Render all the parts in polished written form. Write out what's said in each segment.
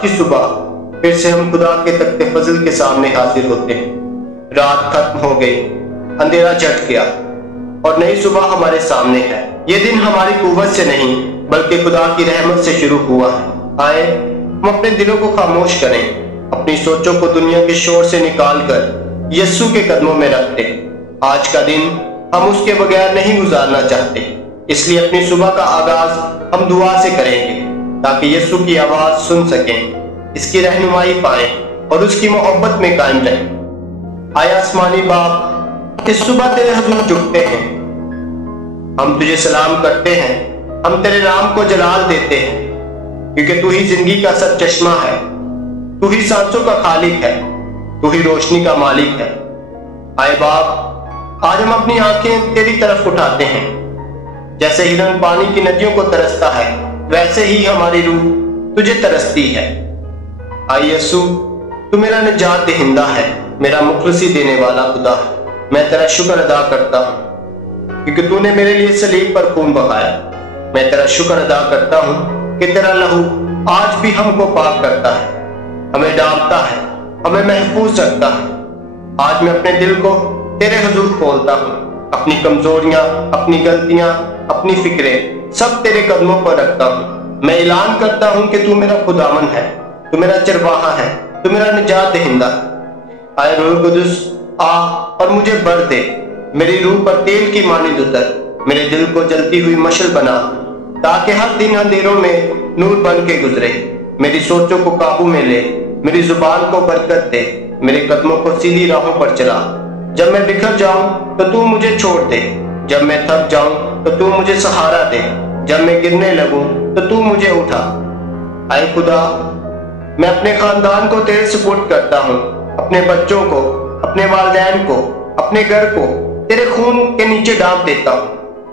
کی صبح پھر سے ہم خدا کے تخت فضل کے سامنے حاضر ہوتے ہیں۔ رات ختم ہو گئی، اندھیرا جھٹ گیا اور نئی صبح ہمارے سامنے ہے۔ یہ دن ہماری قوت سے نہیں بلکہ خدا کی رحمت سے شروع ہوا ہے۔ آئے ہم اپنے دلوں کو خاموش کریں، اپنی سوچوں کو دنیا کے شور سے نکال کر یسوع کے قدموں میں رکھ دیں۔ آج کا دن ہم اس کے بغیر نہیں گزارنا چاہتے، اس لیے اپنی صبح کا آغاز ہم دعا سے کریں گے تاکہ یسوع کی آواز سن سکیں، اس کی رہنمائی پائیں اور اس کی محبت میں قائم رہیں۔ آیا آسمانی باپ، اس صبح تیرے حضور جھکتے ہیں، ہم تجھے سلام کرتے ہیں، ہم تیرے نام کو جلال دیتے ہیں، کیونکہ تو ہی زندگی کا سر چشمہ ہے، تو ہی سانسوں کا خالق ہے، تو ہی روشنی کا مالک ہے۔ آئے باپ، آج ہم اپنی آنکھیں تیری طرف اٹھاتے ہیں۔ جیسے ہرن پانی کی ندیوں کو ترستا ہے، ویسے ہی ہماری روح تجھے ترستی ہے۔ آئے یسوع، تو میرا نجات دہندہ ہے، میرا مخلصی دینے والا خدا ہے۔ میں تیرا شکر ادا کرتا ہوں کیونکہ تو نے میرے لیے صلیب پر خون بہایا۔ میں تیرا شکر ادا کرتا ہوں کہ تیرا لہو آج بھی ہم کو پاک کرتا ہے، ہمیں ڈانپتا ہے، ہمیں محفوظ رکھتا ہے۔ آج میں اپنے دل کو تیرے حضور کھولتا ہوں، اپنی کمزوریاں، اپنی غلطیاں، اپنی فکریں سب تیرے قدموں پر رکھتا ہوں۔ میں اعلان کرتا ہوں کہ تو میرا خداوند ہے، تو میرا چرواہا ہے، تو میرا نجات دہندہ ہے۔ آئے روح القدس، آ اور مجھے بھر دے، میری روح پر تیل کی مانند اتر، میرے دل کو جلتی ہوئی مشعل بنا تاکہ ہر دن اندھیروں میں نور بن کے گزرے۔ میری سوچوں کو قابو میں لے، میری زبان کو برکت دے، میرے قدموں کو سیدھی راہوں پر چلا۔ جب میں بکھر جاؤں تو تو مجھے چھوڑ دے، جب میں تھک جاؤں تو تو مجھے سہارا دے، جب میں گرنے لگوں تو تو مجھے اٹھا۔ اے خدا، میں اپنے خاندان کو تیرے سپرد کرتا ہوں، اپنے بچوں کو، اپنے والدین کو، اپنے گھر کو تیرے خون کے نیچے ڈانپ دیتا ہوں۔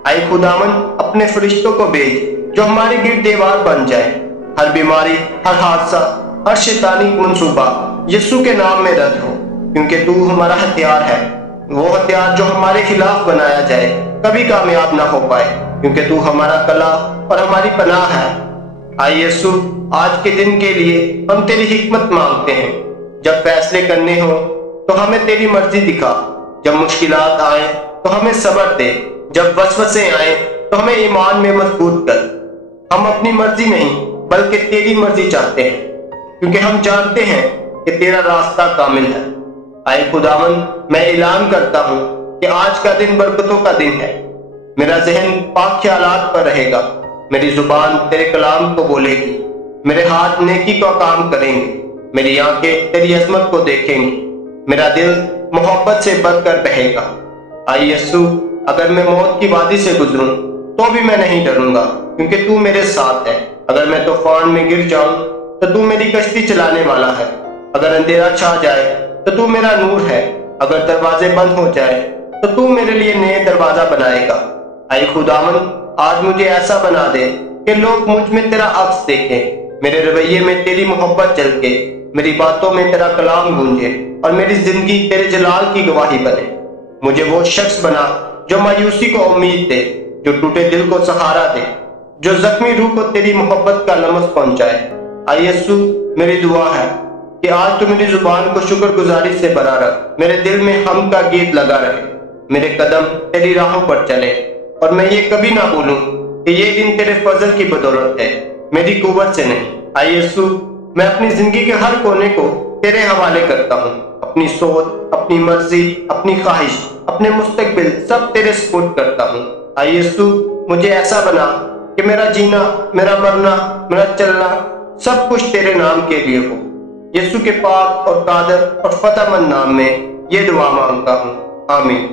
اے خداوند، اپنے فرشتوں کو بھیج جو ہماری گرد دیوار بن جائے۔ ہر بیماری، ہر حادثہ، ہر شیطانی منصوبہ یسوع کے نام میں رد ہو، کیونکہ تو ہمارا ہتھیار ہے۔ وہ ہتھیار جو ہمارے خلاف بنایا جائے کبھی کامیاب نہ ہو پائے، کیونکہ تو ہمارا کلا اور ہماری پناہ ہے۔ آئے یسوع، آج کے دن کے لیے ہم تیری حکمت مانگتے ہیں۔ جب فیصلے کرنے ہوں تو ہمیں تیری مرضی دکھا، جب مشکلات آئیں تو ہمیں صبر دے، جب وسوسے آئیں تو ہمیں ایمان میں مضبوط کر۔ ہم اپنی مرضی نہیں بلکہ تیری مرضی چاہتے ہیں، کیونکہ ہم جانتے ہیں کہ تیرا راستہ کامل ہے۔ اے خداوند، میں اعلان کرتا ہوں کہ آج کا دن برکتوں کا دن ہے۔ میرا ذہن پاک خیالات پر رہے گا، میری زبان تیرے کلام کو بولے گی، میرے ہاتھ نیکی کا کام کریں گے، میری آنکھیں تیری عظمت کو دیکھیں گی، میرا دل محبت سے بھر کر بہے گا۔ اے یسوع، اگر میں موت کی وادی سے گزروں تو بھی میں نہیں ڈروں گا، کیونکہ تو میرے ساتھ ہے۔ اگر میں طوفان میں گر جاؤں تو تو میری کشتی چلانے والا ہے۔ اگر اندھیرا چھا جائے تو تو میرا نور ہے، اگر دروازے بند ہو جائے تو تو میرے لیے نئے دروازہ بنائے گا۔ اے خداوند، آج مجھے ایسا بنا دے کہ لوگ مجھ میں تیرا عکس دیکھیں، میرے رویے میں تیری محبت جھلکے، میری باتوں میں تیرا کلام گونجے اور میری زندگی تیرے جلال کی گواہی بنے۔ مجھے وہ شخص بنا جو مایوسی کو امید دے، جو ٹوٹے دل کو سہارا دے، جو زخمی روح کو تیری محبت کا لمس پہنچائے۔ اے یسوع، میری دعا ہے کہ آج تو میری زبان کو شکر گزاری سے بھرا رکھ، میرے دل میں حمد کا گیت لگا رہے، میرے قدم تیری راہوں پر چلے اور میں یہ کبھی نہ بھولوں کہ یہ دن تیرے فضل کی بدولت ہے، میری قوت سے نہیں۔ اے یسوع، میں اپنی زندگی کے ہر کونے کو تیرے حوالے کرتا ہوں، اپنی سوچ، اپنی مرضی، اپنی خواہش، اپنے مستقبل سب تیرے سپرد کرتا ہوں۔ اے یسوع، مجھے ایسا بنا کہ میرا جینا، میرا مرنا، میرا چلنا سب کچھ تیرے نام کے لیے ہو۔ یسوع کے پاک اور قادر اور فتح مند نام میں یہ دعا مانگتا ہوں، آمین۔